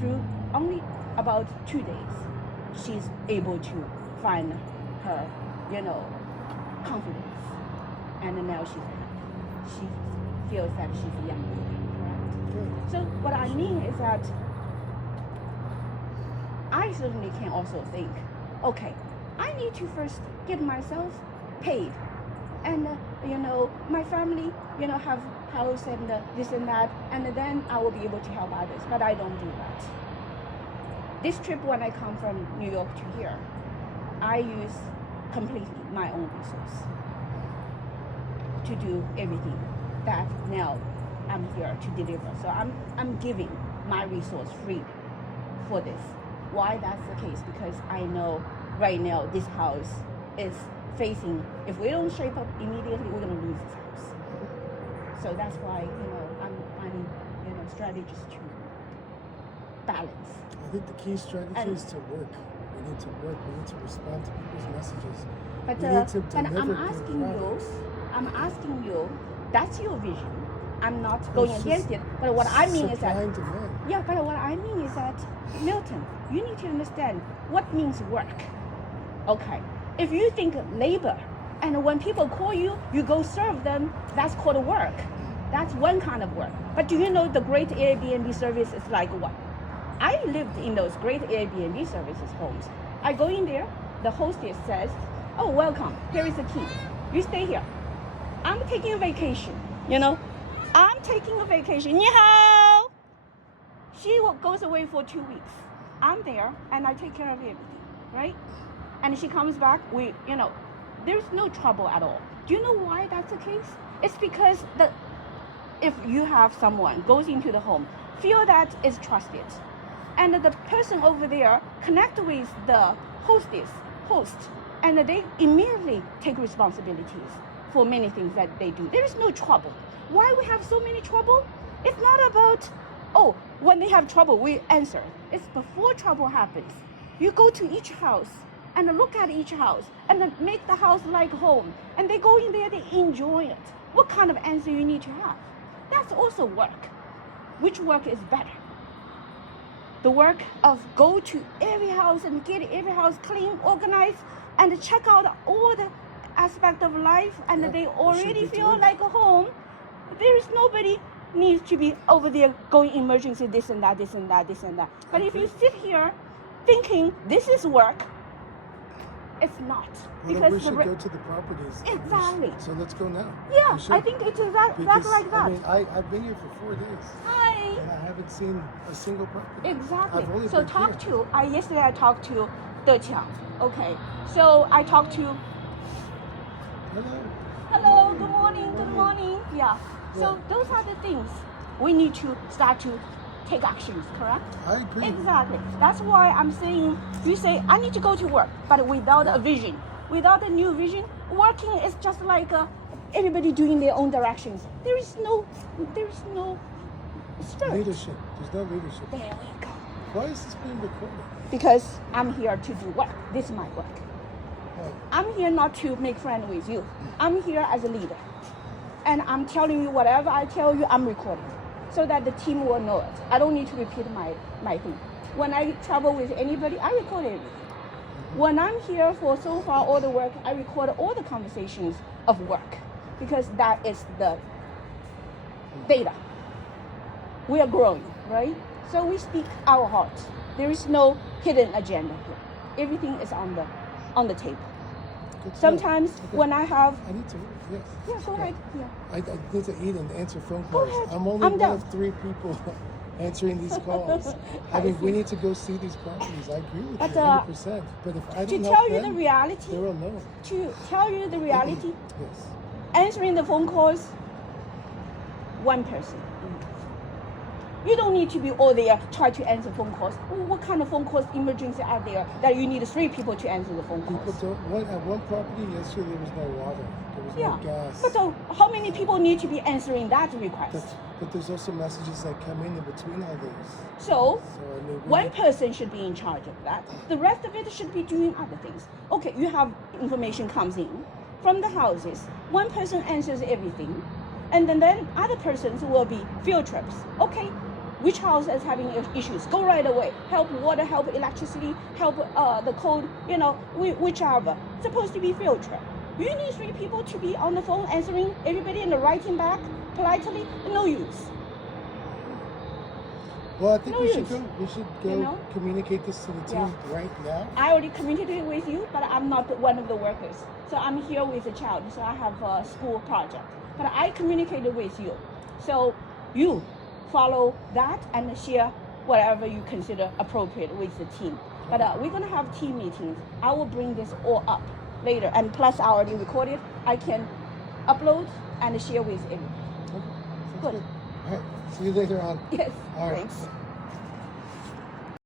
through only about 2 days, she's able to find her, confidence. And now she's happy. She feels that she's a young lady, correct? So what I mean is that I certainly can also think, okay, I need to first get myself paid. And, my family, have house and this and that, and then I will be able to help others. But I don't do that. This trip, when I come from New York to here, I use completely my own resource to do everything that now I'm here to deliver. So I'm giving my resource free for this. Why that's the case? Because I know right now this house is facing, if we don't shape up immediately, we're going to lose this house. So that's why, I'm finding, strategies to balance. I think the key strategy is to work. We need to work. We need to respond to people's messages. But, we need to but deliver I'm asking you, that's your vision. I'm not going against it. But what I mean is that, yeah, but what I mean is that, Milton, you need to understand what means work. Okay. If you think labor, and when people call you, you go serve them, that's called work. That's one kind of work. But do you know the great Airbnb service is like what? I lived in those great Airbnb services homes. I go in there, the hostess says, oh, welcome, here is the key. You stay here. I'm taking a vacation, I'm taking a vacation. 你好! She goes away for 2 weeks. I'm there, and I take care of everything, right? And she comes back, there's no trouble at all. Do you know why that's the case? It's because if you have someone goes into the home, feel that is trusted, and the person over there connect with the host, and they immediately take responsibilities for many things that they do. There is no trouble. Why we have so many trouble? It's not about, when they have trouble, we answer. It's before trouble happens. You go to each house and look at each house and then make the house like home. And they go in there, they enjoy it. What kind of answer you need to have? That's also work. Which work is better? The work of go to every house and get every house clean, organized, and check out all the aspect of life, and they already feel like a home. There is nobody needs to be over there going emergency, this and that, this and that, this and that. But if you sit here thinking this is work, it's not. Well, because we should go to the properties. Exactly. So let's go now. Yeah, I think it's exactly like that. I mean, I've been here for 4 days. Hi. And I haven't seen a single property. Exactly. I've only So been yesterday I talked to De Qiang. Okay. So I talked to. Hello. Good morning. Yeah. So those are the things we need to start to take actions, correct? I agree. Exactly. That's why I'm saying, you say, I need to go to work, but without a vision, without a new vision, working is just like everybody doing their own directions. There is no spirit. Leadership. There's no leadership. There we go. Why is this being recorded? Because I'm here to do work. This is my work. Right. I'm here not to make friends with you. I'm here as a leader. And I'm telling you whatever I tell you, I'm recording, so that the team will know it. I don't need to repeat my thing. When I travel with anybody, I record everything. When I'm here for so far all the work, I record all the conversations of work, because that is the data. We are growing, right? So we speak our heart. There is no hidden agenda here. Everything is on the table. Sometimes when I have... I need to, yes. Yeah, go ahead. Yeah. I need to eat and answer phone Go calls. ahead. I'm only one of 3 people answering these calls. I mean, we need to go see these properties. I agree with you 100%. But if I don't to tell help you them, the reality, they will know. to tell you the reality, Yes. answering the phone calls, one person. You don't need to be all there try to answer phone calls. What kind of phone calls emergency are there that you need 3 people to answer the phone calls? People don't. At one property yesterday, there was no water. There was no gas. But how many people need to be answering that request? But there's also messages that come in between all those. So I mean, one person should be in charge of that. The rest of it should be doing other things. Okay, you have information comes in from the houses. One person answers everything, and then other persons will be field trips. Okay, which house is having issues. Go right away. Help water, help electricity, help the code, whichever. It's supposed to be field trip. You need 3 people to be on the phone answering everybody and writing back politely. No use. Well, I think No we should use. go communicate this to the team right now. I already communicated with you, but I'm not one of the workers. So I'm here with a child, so I have a school project. But I communicated with you. So you follow that and share whatever you consider appropriate with the team. But we're going to have team meetings. I will bring this all up later. And plus, I already recorded. I can upload and share with everyone. Okay. Good. All right. See you later on. Yes. All right. Thanks.